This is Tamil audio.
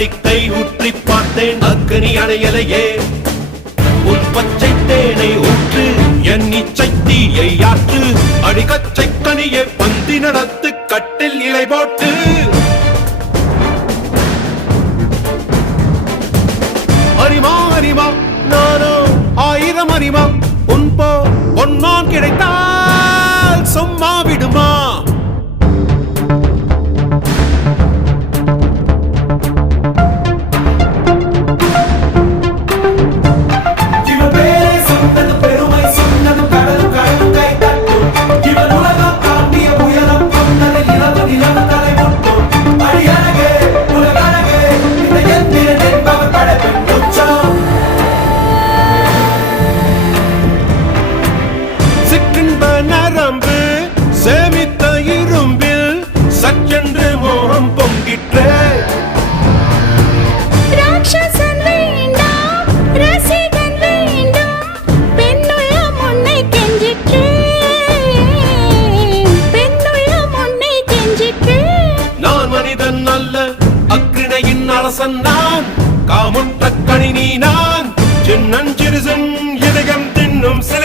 அடிக்கை ஊற்றி பார்த்தேன் அக்கனி அணையலையே உன் பச்சை தேனை ஊற்று என் இச்சை தீயை ஆற்று அடிக்கச்சை கனியை பந்தி நடத்து கட்டில் இலை போட்டு அறிமா அறிமா நானோ 1000 அறிமா உன் போ பொன்மான் கிடைத்தால் சும்மா விடுமா நரம்பு சேமித்த இரும்பில் சற்றென்று மோகம் பொங்கிற்றே ராட்சசன் வேண்டாம் ரசிகன் வேண்டும் பெண்ணுள்ளம் உன்னை கெஞ்சிற்றே பெண்ணுள்ளம் உன்னை கெஞ்சிற்றே நான் மனிதன் அல்ல அக்கிணையின் அரசன் நான் காமுற்ற கணினி நான் சின்னஞ்சிறுசன் இதயம் தின்னும் சில